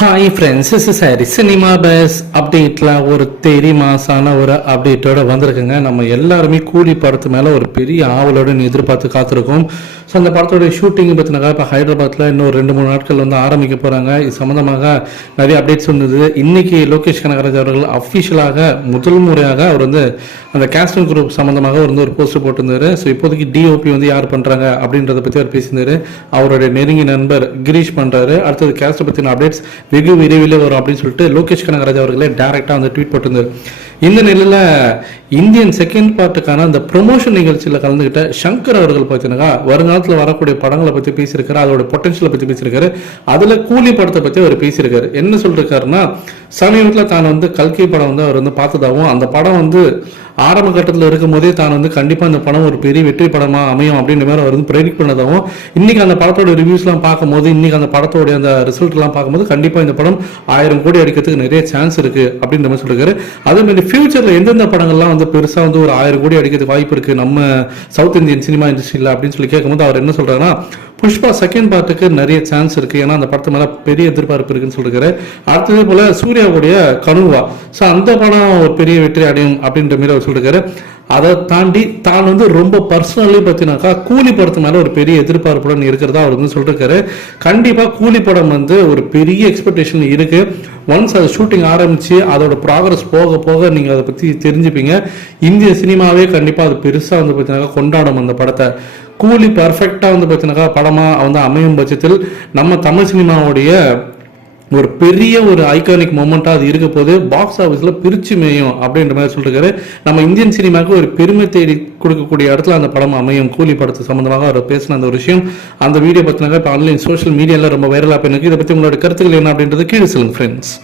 Hi friends is sorry cinema buzz அப்டேட்டில் ஒரு தெரி மாசான ஒரு அப்டேட்டோட வந்திருக்குங்க. நம்ம எல்லாருமே கூலி படத்து மேலே ஒரு பெரிய ஆவலோடு எதிர்பார்த்து காத்திருக்கோம். ஸோ அந்த படத்தோட ஷூட்டிங் பார்த்தினாக்கா இப்போ ஹைதராபாத்தில் இன்னும் ரெண்டு மூணு நாட்கள் வந்து ஆரம்பிக்க போகிறாங்க இது சம்மந்தமாக நிறைய அப்டேட்ஸ் வந்தது. இன்றைக்கி லோகேஷ் கனகராஜ் அவர்கள் அஃபிஷியலாக முதல் முறையாக அவர் வந்து அந்த கேஸ்டிங் குரூப் சம்மந்தமாக வந்து ஒரு போஸ்ட் போட்டிருந்தார். ஸோ இப்போதைக்கு டிஓபி வந்து யார் பண்ணுறாங்க அப்படின்றத பற்றி அவர் பேசியிருந்தார். அவருடைய நெருங்கிய நண்பர் கிரீஷ் பண்ணுறாரு அடுத்தது கேஸ்ட்டை பற்றின அப்டேட்ஸ் வெகு விரைவில் வரும் அப்படின்னு சொல்லிட்டு லோகேஷ் கனகராஜ் அவர்களே டேரெக்டாக வந்து ட்வீட் போட்டிருந்தார். இந்த நிலையில் இந்தியன் செகண்ட் பார்ட்டுக்கான அந்த ப்ரொமோஷன் நிகழ்ச்சியில் கலந்துக்கிட்ட சங்கர் அவர்கள் பார்த்தீங்கன்னா வருங்காலத்தில் வரக்கூடிய படங்களை பற்றி பேசியிருக்காரு அதோட பொட்டன்ஷியலை பற்றி பேசியிருக்காரு. அதில் கூலி படத்தை பற்றி அவர் பேசியிருக்காரு. என்ன சொல்லிருக்காருன்னா சமீபத்தில் தான் வந்து கல்கி படம் வந்து அவர் வந்து பார்த்ததாகவும் அந்த படம் வந்து ஆரம்ப கட்டத்தில் இருக்கும் போதே தான் வந்து கண்டிப்பாக அந்த படம் ஒரு பெரிய வெற்றி படமாக அமையும் அப்படின்ற மாதிரி அவர் வந்து ப்ரெடிக்ட் பண்ணதாகவும் இன்றைக்கி அந்த படத்தோட ரிவ்யூஸ்லாம் பார்க்கும்போது இன்றைக்கி அந்த படத்தோடைய அந்த ரிசல்ட்லாம் பார்க்கும்போது கண்டிப்பாக இந்த படம் ஆயிரம் கோடி அடிக்கிறதுக்கு நிறைய சான்ஸ் இருக்குது அப்படின்ற மாதிரி சொல்லியிருக்காரு அதே மாதிரி ஃபியூச்சரில் எந்தெந்த படங்கள்லாம் வந்து பெருசாக வந்து ஒரு ஆயிரம் கோடி அடிக்கிறதுக்கு வாய்ப்பு இருக்குது நம்ம சவுத் இந்தியன் சினிமா இண்டஸ்ட்ரியில் அப்படின்னு சொல்லி கேட்கும்போது அவர் என்ன சொல்கிறாருன்னா புஷ்பா செகண்ட் பார்ட்டுக்கு நிறைய சான்ஸ் இருக்கு. ஏன்னா அந்த படத்து மேலே பெரிய எதிர்பார்ப்பு இருக்குன்னு சொல்லிருக்காரு. அடுத்தது போல சூர்யாவுடைய கனுவா. ஸோ அந்த படம் ஒரு பெரிய வெற்றி அடையும் அப்படின்ற மாதிரி அவர் சொல்லிருக்காரு. அதை தாண்டி தான் வந்து ரொம்ப பர்சனலி பார்த்தீங்கன்னாக்கா கூலி படத்து மேலே ஒரு பெரிய எதிர்பார்ப்புடன் இருக்கிறதா அவர் வந்து சொல்லிருக்காரு. கண்டிப்பாக கூலி படம் வந்து ஒரு பெரிய எக்ஸ்பெக்டேஷன் இருக்கு. ஒன்ஸ் அது ஷூட்டிங் ஆரம்பிச்சு அதோட ப்ராக்ரஸ் போக போக நீங்கள் அதை பற்றி தெரிஞ்சுப்பீங்க. இந்திய சினிமாவே கண்டிப்பாக அது பெருசாக வந்து பார்த்தீங்கன்னாக்கா கொண்டாடும் அந்த படத்தை. கூலி பர்ஃபெக்டாக வந்து பார்த்தீங்கன்னாக்கா படமாக வந்து அமையும் பட்சத்தில் நம்ம தமிழ் சினிமாவுடைய ஒரு பெரிய ஒரு ஐகானிக் மூமெண்ட்டாக அது இருக்க போது பாக்ஸ் ஆஃபீஸில் பிரிச்சு மேயும் அப்படின்ற மாதிரி சொல்லிருக்காரு. நம்ம இந்தியன் சினிமாவுக்கு ஒரு பெருமை தேடி கொடுக்கக்கூடிய இடத்துல அந்த படம் அமையும். கூலி படத்து சம்மந்தமாக அவர் பேசின அந்த ஒரு விஷயம். அந்த வீடியோ பார்த்தினாக்கா இப்போ ஆன்லைன் சோஷியல் மீடியாவில் ரொம்ப வைரலாக போயிருக்கு இதை பற்றி உங்களோட கருத்துக்கள் என்ன அப்படின்றது கீழே சொல்லுங்கள் ஃப்ரெண்ட்ஸ்